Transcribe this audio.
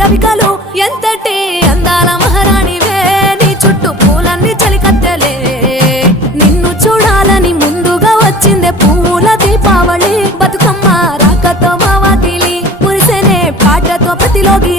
రవికలు ఎంతటి అందాల మహారాణివే నీ చుట్టూ పూలన్నీ చలికత్తెలే నిన్ను చూడాలని ముందుగా వచ్చిందే పూల దీపావళి బతుకమ్మ రాకతో మా వాకిలి మురిసెనే పాటతో ప్రతిలోకి